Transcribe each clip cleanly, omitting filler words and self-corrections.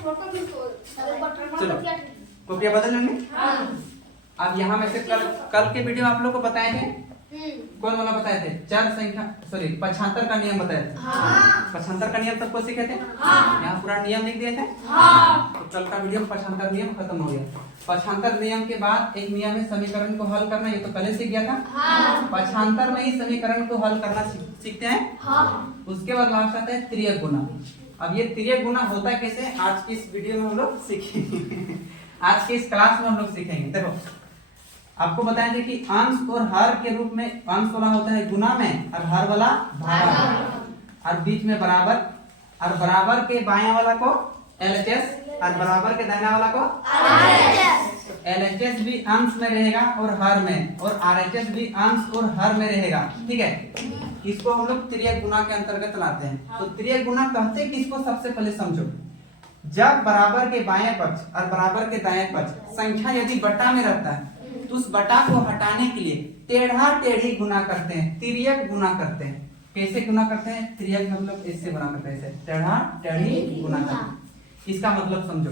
चलो कॉपियां बदल लेंगे। अब यहाँ में से कल के वीडियो आप लोग को बताए थे, कौन वाला बताए थे? चर संख्या सॉरी 75 का नियम बताए थे। 75 का नियम सबको सीखे थे। यहाँ पूरा नियम लिख दिए थे। तो कल का वीडियो 75 नियम खत्म हो गया। 75 नियम के बाद एक नियम है समीकरण को हल करना, ये तो पहले सीख गया था। 75 में ही समीकरण को हल करना सीखते हैं। उसके बाद लास्ट आता है तिर्यक गुना। अब ये तिर्यक गुना होता कैसे, आज की इस वीडियो में हम लोग सीखेंगे। आज की इस क्लास में हम लोग सीखेंगे। देखो आपको बताए थे कि अंश और हर के रूप में, अंश वाला होता है गुना में और हर वाला भागा में, और बीच में बराबर, और बराबर के बायां वाला को LHS और बराबर के दाहिना वाला को RHS। LHS भी अंश में रहेगा और हर में, और RHS भी अंश और हर में रहेगा। ठीक है, इसको हम लोग तिर्यक गुना के अंतर्गत लाते हैं। तो तिर्यक गुना कहते हैं किसको, सबसे पहले समझो। जब बराबर के बाएं पक्ष और बराबर के दाएं पक्ष संख्या यदि बटा में रहता है तो उस बटा को हटाने के लिए टेढ़ा टेढ़ी गुना करते हैं, तिर्यक गुना करते हैं। कैसे गुना करते हैं? तिर्यक मतलब इससे गुना करते हैं, ऐसे टेढ़ा टेढ़ी गुना करते हैं। इसका मतलब समझो।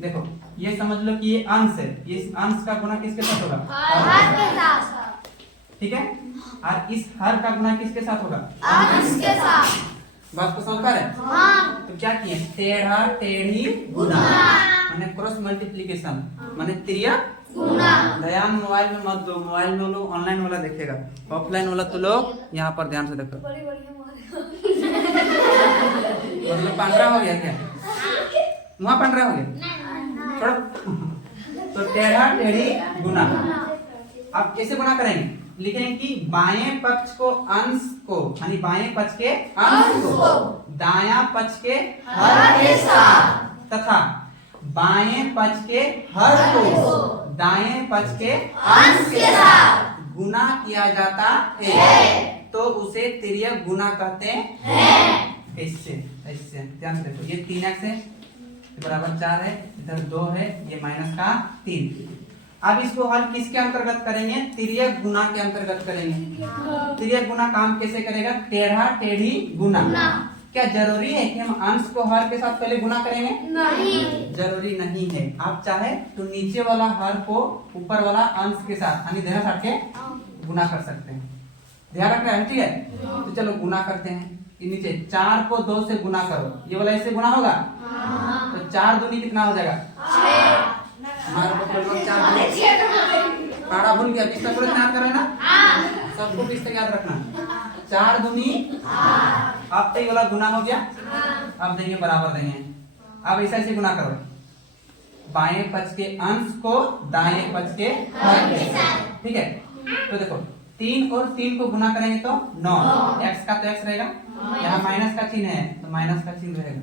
देखो ये समझ लो कि ये अंश है, इस अंश का गुना किसके साथ होगा? हर के साथ। ठीक है, और इस हर का गुना किसके साथ होगा? अंश के साथ। बात को समझ पा रहे? हाँ। तो क्या किए? टेढ़ा टेढ़ी गुना, माने क्रॉस मल्टीप्लिकेशन, माने तिर्यक गुना। ध्यान मोबाइल में मत दो, मोबाइल में लोग ऑनलाइन वाला देखेगा, ऑफलाइन वाला तो लोग यहाँ पर ध्यान से देखो। मतलब पंद्रह हो गया क्या? वहाँ 15 हो गया थोड़ा। तो टेढ़ा टेढ़ी गुना। अब कैसे गुना करेंगे? लिखेंगे कि बाएं पक्ष को अंश को, यानी बाएं पक्ष के अंश को दायां पक्ष के हर के साथ, तथा बाएं पक्ष के हर को दाएं पक्ष के अंश के साथ गुना किया जाता है, तो उसे तिर्यक गुना कहते हैं। इससे इससे ध्यान से देखो, ये 3x है बराबर 4 है, इधर 2 है, ये माइनस का 3। अब इसको हल किसके अंतर्गत करेंगे? तिर्यक गुना के अंतर्गत करेंगे। तिर्यक गुना काम कैसे करेगा? टेढ़ा टेढ़ी गुना। क्या जरूरी है कि हम अंश को हर के साथ पहले गुना करेंगे? नहीं, जरूरी नहीं है। आप चाहे तो नीचे वाला हर को ऊपर वाला अंश के साथ, यानी ध्यान हट के गुना कर सकते हैं। ध्यान रखना है, ठीक है? तो चलो गुना करते हैं। नीचे 4 को 2 से गुना करो, ये वाला ऐसे गुना होगा। तो 4 दूनी कितना हो जाएगा? 6। पढ़ा भूल गया, किस तरह याद कर रहे ना? सबको किस तरह याद रखना? 4 दूनी, अब तो ये वाला गुना हो गया। अब देंगे बराबर देंगे। अब ऐसा ऐसे गुना करो, बाएं पक्ष के अंश को दाएं पक्ष के हर के साथ। ठीक है, तो देखो 3 और 3 को गुना करेंगे तो 9, x का तो x रहेगा, यहाँ माइनस का चिन्ह है तो माइनस का चिन्ह रहेगा।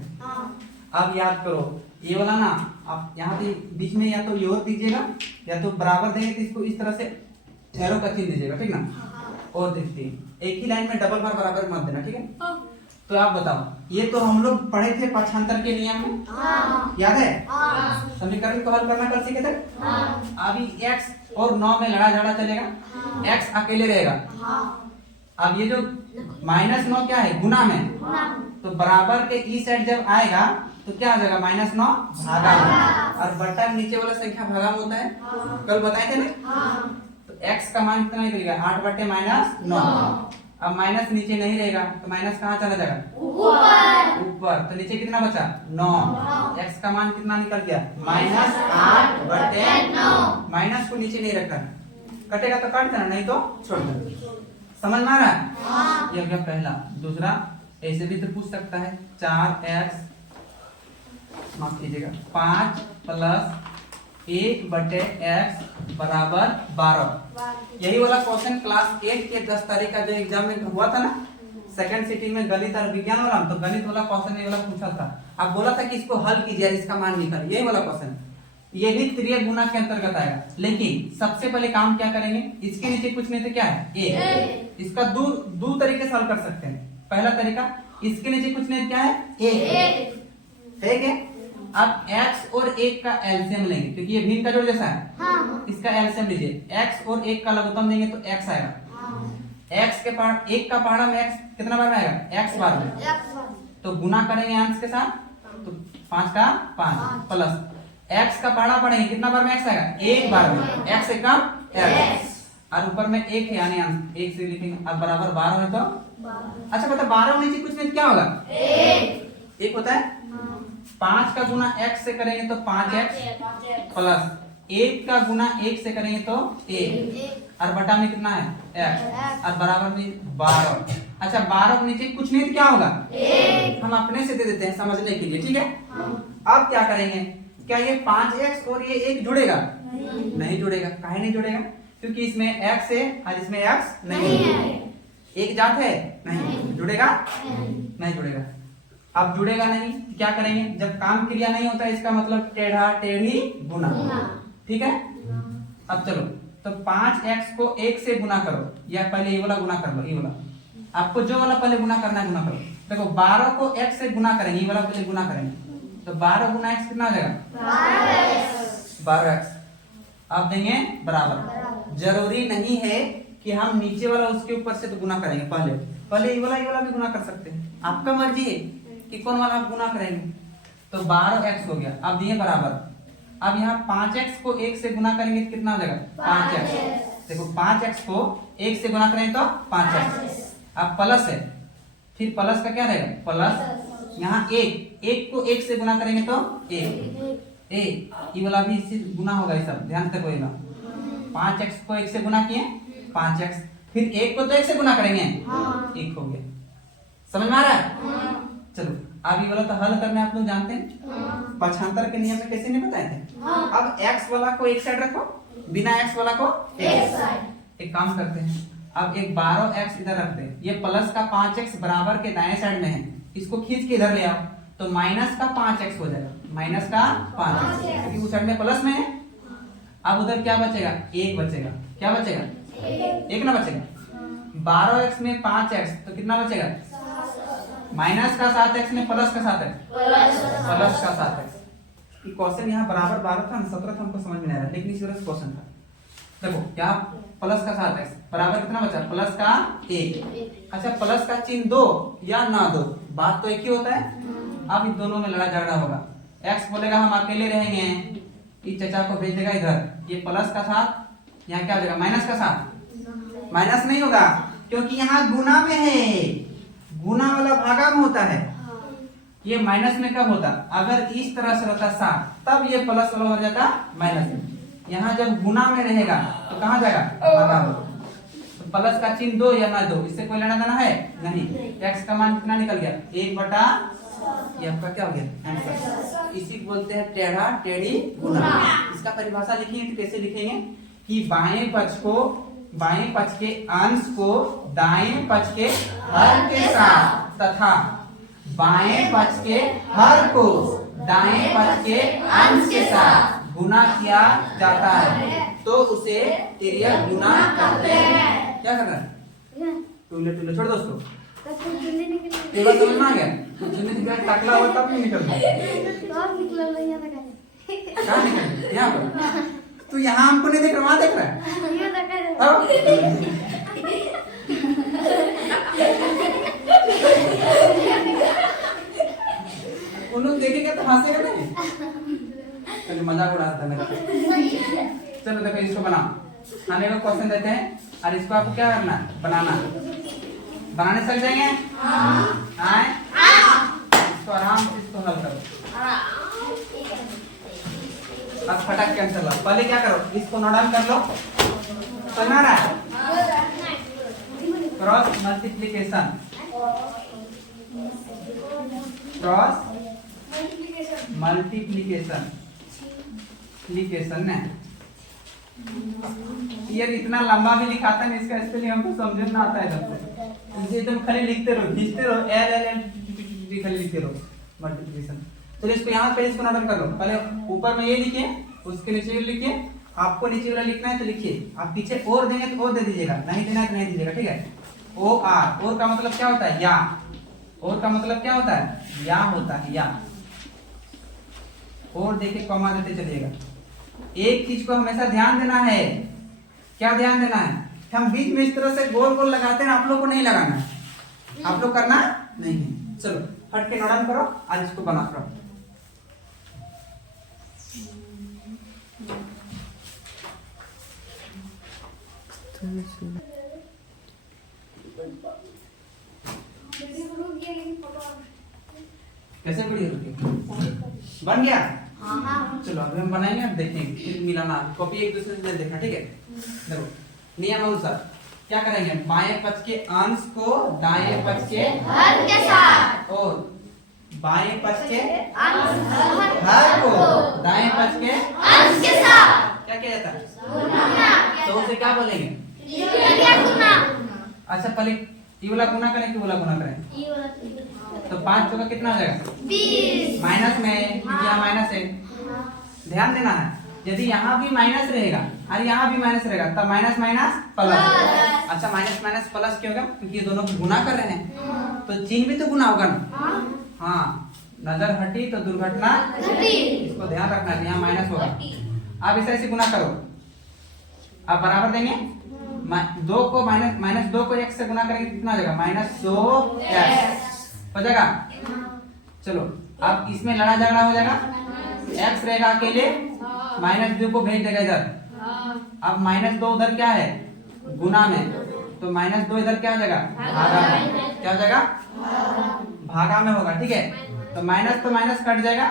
अब याद करो ये वाला ना, आप यहाँ पे बीच में या तो योर दीजिएगा या तो बराबर देंगे तो इसको इस तरह से एरो का चिन्ह दीजिएगा, ठीक ना? और देखते हैं एक ही लाइन में डबल बार बराबर मत देना, ठीक है? तो आप बताओ, ये तो हम लोग पढ़े थे 75 के नियम में, याद है? समीकरण को हल करना कल सीखे थे। अभी x और 9 में लड़ा झगड़ा चलेगा, x अकेले रहेगा। अब ये जो -9 क्या है? गुना में, तो बराबर के ई साइड जब आएगा तो क्या आ जाएगा? -9 भागा में, और बट्टा नीचे वाला संख्या भागा में होता है, कल बताए थे ना? तो x का मान कितना निकलेगा? 8/-9। अब माइनस नीचे नहीं रहेगा तो माइनस कहाँ चला जाएगा? ऊपर। तो नीचे कितना बचा? 9। x का मान कितना निकल गया? -8/9। माइनस को नीचे नहीं रखना, कटेगा तो काट देना, नहीं तो छोड़ देना। समझ में आ रहा है? ये हो गया पहला। दूसरा ऐसे भी तो पूछ सकता है, 4x माफ कीजिएगा 5 + 1/x बराबर 12। यही वाला क्वेश्चन क्लास 8 के 10 तारीख का जो एग्जाम में हुआ था ना, सेकंड सिटिंग में गणित और विज्ञान वाला, तो गणित वाला क्वेश्चन ये वाला पूछा था। अब बोला था कि इसको हल कीजिए, इसका मान निकालिए, यही वाला क्वेश्चन। ये भी तिर्यक गुना के अंतर्गत आएगा, लेकिन सबसे पहले काम क्या करेंगे? इसके नीचे कुछ नहीं तो क्या है? a। इसका दो तरीके से हल कर सकते हैं। पहला तरीका, इसके नीचे कुछ नहीं क्या है? a। ठीक है, अब x और 1 का एलसीएम लेंगे, क्योंकि ये भिन्न का जोड़ जैसा है। हाँ। इसका एलसीएम लीजिए, x और 1 का लघुत्तम लेंगे तो x आएगा। हाँ। x के पार 1 का पहाड़ा में x कितना बार में आएगा? x बार में। तो गुना करेंगे अंश के साथ, तो 5 का 5 प्लस x का पहाड़ा पढ़ेंगे, कितना बार में x आएगा? एक बार में, x से कम x, और ऊपर में एक है यानी एक से लिखेंगे, अब बराबर 12 है तो अच्छा बता 12 नीचे कुछ नहीं क्या होगा? एक होता है। 5 का गुना x से करेंगे तो 5x प्लस 1 का गुना 1 से करेंगे तो 1 और बटा में कितना है? x और बराबर में 12। अच्छा 12 के नीचे कुछ नहीं तो क्या होगा? हम अपने से दे देते हैं समझने के लिए, ठीक है। अब क्या करेंगे, क्या ये 5x और ये 1 जुड़ेगा? नहीं जुड़ेगा। काहे नहीं जुड़ेगा? क्योंकि इसमें x है और इसमें x नहीं है। एक जात है? नहीं। जुड़ेगा? नहीं जुड़ेगा। अब जुड़ेगा नहीं क्या करेंगे, जब काम क्रिया नहीं होता इसका मतलब टेढ़ा टेढ़ी गुना, ठीक है। अब चलो तो 5x को 1 से गुना करो, या पहले ये वाला गुना कर लो, ये वाला आपको जो वाला पहले गुना करना है गुना करो। देखो 12 को x से गुना करेंगे, ये वाला पहले गुना करेंगे तो 12 गुना x कितना हो जाएगा? 12x। अब देंगे बराबर। जरूरी नहीं है कि हम नीचे वाला उसके ऊपर से तो गुना करेंगे, पहले ये वाला भी गुना कर सकते हैं, आपका मर्जी है कि कौन वाला आप गुना करेंगे। तो 12x हो गया। अब दिए बराबर। अब यहाँ 5x को 1 से गुना करेंगे तो कितना हो जाएगा? 5x। देखो 5x को 1 से गुना करेंगे तो 5x। अब प्लस है, फिर प्लस का क्या रहेगा? प्लस यहाँ 1 को 1 से गुना करेंगे तो 1 ये वाला भी इससे गुना होगा, ये सब ध्यान से कोई ना। 5x को 1 से गुना किए 5x, फिर 1 को तो 1 से गुना करेंगे 1 हो गया। समझ में आ रहा है? चलो अब ये वाला तो हल करने आप लोग जानते हैं, पक्षांतर के नियम में कैसे नहीं बताए थे। अब x वाला को एक साइड रखो, बिना x वाला को एक साइड। एक काम करते हैं, अब एक 12x इधर रख दे, ये प्लस का 5x बराबर के दाएं साइड में है, इसको खींच के इधर ले आओ तो माइनस का 5x हो जाएगा, माइनस का 5x, क्योंकि उस साइड में प्लस में है। अब उधर क्या बचेगा? 1 बचेगा। क्या बचेगा? 1 ना बचेगा। 12x में 5x तो कितना बचेगा? माइनस का 7x में प्लस का 7x, प्लस का 7x। ये क्वेश्चन यहाँ बराबर 12 था, 17 था, हमको समझ में नहीं आ रहा, लेकिन इस तरह क्वेश्चन था। देखो क्या प्लस का 7x बराबर कितना बचा? प्लस का 1। अच्छा प्लस का चिन्ह दो या ना दो, बात तो एक ही होता है। अब इन दोनों में लड़ाई झगड़ा होगा। x बोलेगा हम अकेले रहेंगे, इस चचा को भेज देगा इधर, ये प्लस का 7 यहाँ क्या हो जाएगा? माइनस का 7। माइनस नहीं होगा क्योंकि यहाँ गुना में है, गुना वाला भागा में होता है। ये माइनस में कब होता? अगर इस तरह से होता 7 तब ये प्लस वाला हो जाता माइनस में। यहाँ जब गुना में रहेगा तो कहाँ जाएगा? भागा में। तो प्लस का चिन्ह दो या ना दो, इससे कोई लेना देना है नहीं। x का मान कितना निकल गया? 1/, ये आपका क्या हो गया? आंसर। इसी को बोलते हैं टेढ़ा टेढ़ी गुना। इसका परिभाषा लिखेंगे तो कैसे लिखेंगे कि बाएं पक्ष के अंश को दाएं पक्ष के हर के साथ तथा बाएं पक्ष के हर को दाएं पक्ष के अंश के साथ गुना किया जाता है तो उसे तिर्यक गुना कहते हैं। क्या करना है? टूले छोड़ दो उसको। ये बात समझ में आ गया? चुन्नी दिखा टकला हुआ तब नहीं निकलता। कहाँ निकल? यहाँ पर। तू यहाँ हमको नहीं देख रहा, वहाँ देख रहा है। उन लोग देखेंगे तो हंसेगा नहीं। चलो मजाक उड़ा रहा था मेरा। चलो देखो इसको बनाओ, खाने का क्वेश्चन देते हैं और इसको आपको क्या करना है? बनाने चल जाएंगे। इसको आराम से इसको हल करो। अब फटाक के आंसर लो। पहले क्या करो? इसको नोट डाउन कर लो। समझ रहा है? क्रॉस मल्टीप्लिकेशन, क्रॉस मल्टीप्लिकेशन है। ये इतना लंबा भी लिखाता है, इसका स्पेलिंग हमको समझ ना आता है सबसे। एकदम खाली लिखते रहो, खींचते रहो, एल एल एल खाली लिखते रहो मल्टीप्लिकेशन। तो इसको यहाँ पे इसको नोट कर लो। पहले ऊपर में ये लिखिए, उसके नीचे ये लिखिए। आपको नीचे वाला लिखना है तो लिखिए, आप पीछे और देंगे तो और दे दीजिएगा, नहीं देना है तो नहीं दीजिएगा, ठीक है। ओ आर, और का मतलब क्या होता है? या। और का मतलब क्या होता है? या होता है, या। और देखे कॉमा देते चलिएगा। एक चीज को हमेशा ध्यान देना है। क्या ध्यान देना है? हम बीच में इस तरह से गोल गोल लगाते हैं, आप लोग को नहीं लगाना है, आप लोग करना नहीं है। चलो फट के नोट डाउन करो और इसको बना करो। कैसे वीडियो रुकी? बन गया? चलो अभी हम बनाएंगे, अब देखेंगे फिर मिलाना, कॉपी एक दूसरे से देखना, ठीक है? देखो नियम अनुसार क्या करेंगे, बाएं पक्ष के अंश को दाएं पक्ष के हर के साथ और बाएं पक्ष के हर को दाएं पक्ष के अंश के साथ क्या किया जाता है? तो उसे क्या बोलेंगे? अच्छा पहले ये वाला गुना करें कि वाला गुना करें? तो 5 चौका कितना हो जाएगा? 20। माइनस में, क्योंकि यहाँ माइनस है, ध्यान देना है। यदि यहाँ भी माइनस रहेगा और यहाँ भी माइनस रहेगा तब माइनस माइनस प्लस। अच्छा माइनस माइनस प्लस क्यों होगा? क्योंकि ये दोनों को गुना कर रहे हैं, तो चिन्ह भी तो गुना होगा ना। हाँ, नजर हटी तो दुर्घटना घटी, इसको ध्यान रखना है। यहाँ माइनस होगा, आप इस तरह से गुना करो, आप बराबर देंगे 2 को माइनस 2 को x से गुना करेंगे कितना हो जाएगा? -2x हो जाएगा। चलो अब इसमें लड़ा झगड़ा हो जाएगा, x रहेगा अकेले, -2 को भेज देगा इधर। अब -2 उधर क्या है? गुना में, तो -2 इधर क्या हो जाएगा? भागा में। क्या हो जाएगा? भागा में होगा, ठीक है? तो माइनस तो माइनस कट जाएगा,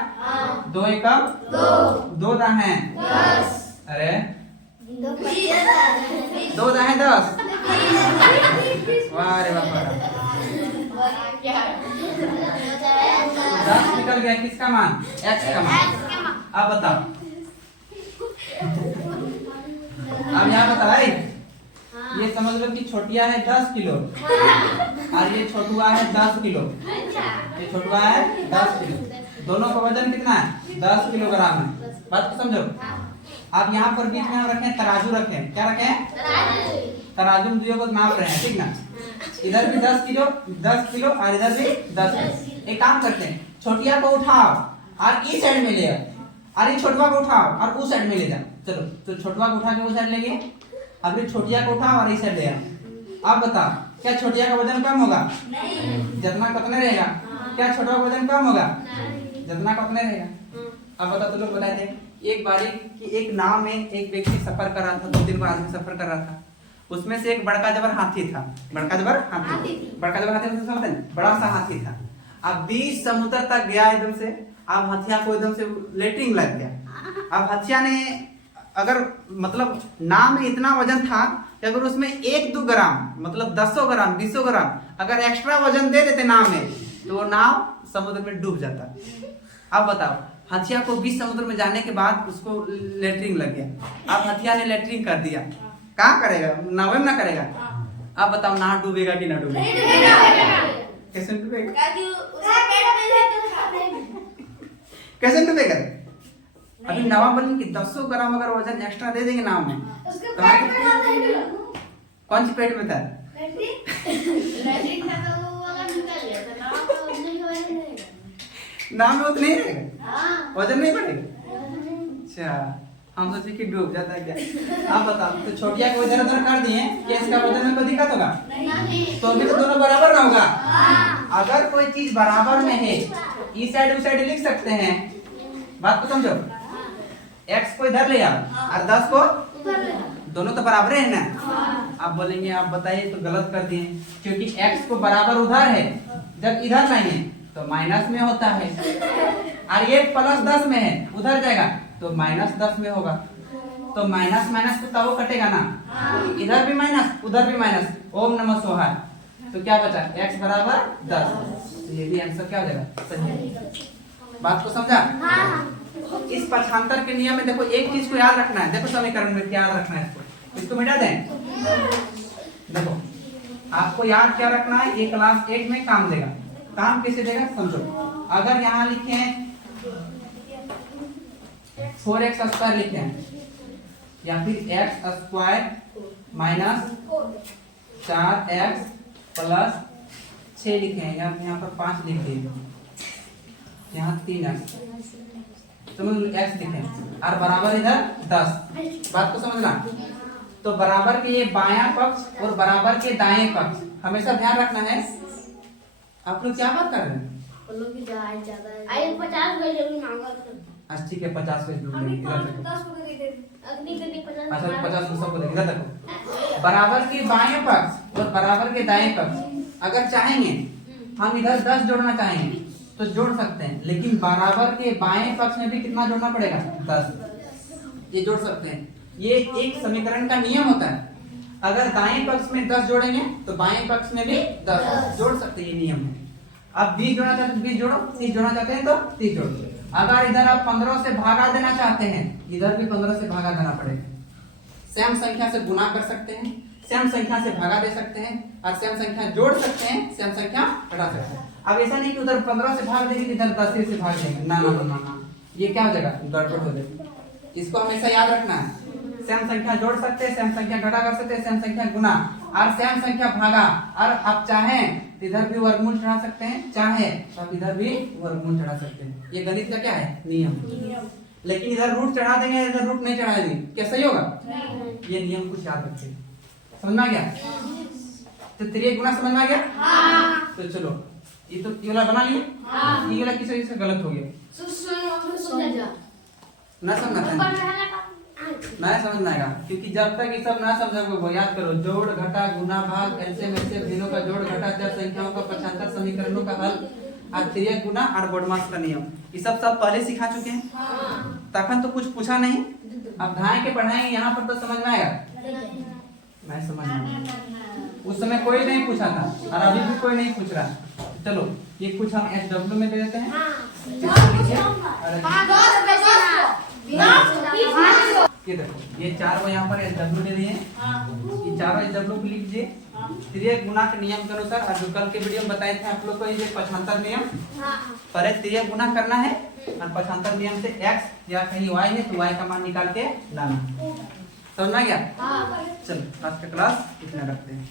2 एकम 2 दाएं, अरे 2 दाएं 10, वाह रे वाह, 10 निकल गया, किसका मान? x का मान। अब बताओ, अब यहाँ बताओ, ये समझ लो कि छोटिया है 10 किलो और ये छोटुआ है 10 किलो। ये छोटुआ है 10 किलो, दोनों का वजन कितना है? 10 किलोग्राम है। बात को समझो। आप यहाँ पर बीच में रखें तराजू, रखें क्या रखें? तराजू में दोनों को नाप रहे हैं, ठीक ना? इधर भी 10 किलो और इधर भी 10 किलो। एक काम करते हैं, छोटिया को उठाओ और इस साइड में ले आओ, और ये छोटुआ को उठाओ और उस साइड में ले जाओ। चलो तो छोटुआ को उठा के उस साइड ले गए, अभी छोटिया को उठाओ और इस साइड ले आओ। अब बताओ क्या छोटिया का वजन कम होगा? जितना कितने रहेगा? क्या छोटा का वजन कम होगा? जितना कितने रहेगा? अब बताओ, तो लोग बताए थे एक बारी कि एक नाव में एक व्यक्ति सफर कर रहा था, 2 दिन का आदमी सफर कर रहा था, उसमें से एक बड़का जबर हाथी था। बड़का जबर हाथी बड़ा सा हाथी था। अब बीच समुद्र तक गया एकदम से, अब हथिया को एकदम से लेटरिंग लग गया। अब हथिया ने अगर मतलब नाव में इतना वजन था कि अगर उसमें 1-2 ग्राम मतलब 10 ग्राम 20 ग्राम अगर एक्स्ट्रा वजन दे देते नाव में, तो वो नाव समुद्र में डूब जाता। अब बताओ, हथिया को बीच समुद्र में जाने के बाद उसको लेटरिंग लग गया। अब हथिया ने लेटरिंग कर दिया, कहाँ करेगा? नाव में ना करेगा। अब बताओ नाव डूबेगा कि ना डूबेगा? कैसे डूबेगा? कैसे डूबेगा? अभी नवा बनी कि 10 ग्राम अगर वजन एक्स्ट्रा दे देंगे नाव में, कौन सी पेट में था? नाव में उतना ही रहेगा, वजन नहीं बढ़ेगा। अच्छा, हम सोचे कि डूब जाता है क्या। आप बताओ, तो छोटिया को इधर उधर कर दिए, क्या इसका वजन में कोई दिक्कत होगा? तो अभी तो दोनों बराबर ना होगा। अगर कोई चीज बराबर में है, इस साइड उस साइड लिख सकते हैं। बात को समझो, x को इधर ले आओ और 10 को दोनों तो बराबर है ना। आप बोलेंगे आप बताइए तो गलत कर दिए, क्योंकि x को बराबर उधर है, जब इधर लाएंगे तो माइनस में होता है, और ये +10 में है, उधर जाएगा तो -10 में होगा। तो माइनस माइनस तो तब कटेगा ना, इधर भी माइनस उधर भी माइनस। ओम नमः सोहा, तो क्या बचा? x बराबर 10। तो ये भी आंसर क्या हो जाएगा? सही। बात को समझा? इस पक्षांतर के नियम में देखो एक चीज को याद रखना है। देखो समीकरण में क्या याद रखना है, इसको मिटा दें। देखो आपको याद क्या रखना है, ये क्लास 8 में काम देगा। काम कैसे देगा समझो। अगर यहाँ लिखे हैं 4x² लिखे हैं, या फिर x² - 4x + 6 लिखे हैं, या यहाँ पर 5 लिख दिए, यहाँ 3x, समझ x लिखे और बराबर इधर 10। बात को समझना। तो बराबर के ये बायां पक्ष और बराबर के दाएं पक्ष हमेशा ध्यान रखना है। आप लोग क्या बात कर रहे हैं? 80 के 50 को जोड़ देंगे इधर देखो। अच्छा 50 को सबको देंगे इधर देखो। बराबर के बाएं पक्ष और बराबर के दाएं पक्ष अगर चाहेंगे हम इधर 10 जोड़ना चाहेंगे तो जोड़ सकते हैं, लेकिन बराबर के बाएं पक्ष में भी कितना जोड़ना पड़ेगा 10। ये जोड़ सकते हैं, ये एक समीकरण का नियम होता है। अगर दाएं पक्ष में 10 जोड़ेंगे तो बाएं पक्ष में भी 10 जोड़ सकते हैं, ये नियम है। अब 20 जोड़ना चाहते हैं 20 जोड़ो, 30 जोड़ना चाहते हैं तो 30 जोड़ो। अगर इधर आप 15 से भागा देना चाहते हैं इधर भी 15 से भागा देना पड़ेगा। सेम संख्या से गुना कर सकते हैं, सेम संख्या से भागा दे सकते हैं और सेम संख्या जोड़ सकते हैं, सेम संख्या हटा सकते हैं। अब ऐसा नहीं कि उधर 15 से भाग देंगे इधर 10 से भाग देंगे, ना ना ना ना, ये क्या हो जाएगा, गड़बड़ हो जाएगी। इसको हमेशा याद रखना है, सेम संख्या जोड़ सकते हैं, सेम संख्या घटा कर सकते हैं, सेम संख्या गुना और सेम संख्या भागा। और आप चाहें तो इधर भी वर्गमूल चढ़ा सकते हैं, चाहे तो आप इधर भी वर्गमूल चढ़ा सकते हैं। ये गणित का क्या है, नियम। लेकिन इधर रूट चढ़ा देंगे इधर रूट नहीं चढ़ा देंगे, क्या सही होगा? ये नियम कुछ याद रखिए। समझ में आ गया? तो 3 गुना समझ में आ गया? तो चलो ये तो ये वाला बना लिए, ये वाला किसी से गलत हो गया ना समझना नहीं समझ में आएगा, क्योंकि जब तक ये सब ना समझोगे वो याद करो, जोड़ घटा गुना भाग एलसीएम एचसीएफ तीनों का जोड़ घटा जड़ संख्याओं का पक्षांतर समीकरणों का हल और तिर्यक गुना और बोडमास का नियम, ये सब पहले सिखा चुके हैं। तखन तो कुछ पूछा नहीं, अब ढाई के पढ़ाएंगे यहाँ पर तो समझ में आएगा नहीं समझ में। उस समय कोई नहीं पूछा था और अभी भी कोई नहीं पूछ रहा। चलो ये कुछ हम SW में दे देते हैं। ये देखो ये 4 को यहाँ पर SW दे दिए, ये चारों SW को लिख दीजिए। तिर्यक गुना के नियम के अनुसार और जो कल के वीडियो में बताए थे आप लोग को, ये पक्षांतर नियम, पहले तिर्यक गुना करना है और पक्षांतर नियम से x या कहीं y है तो y का मान निकाल के लाना। समझ में आ गया? चलो आज का क्लास इतना रखते हैं।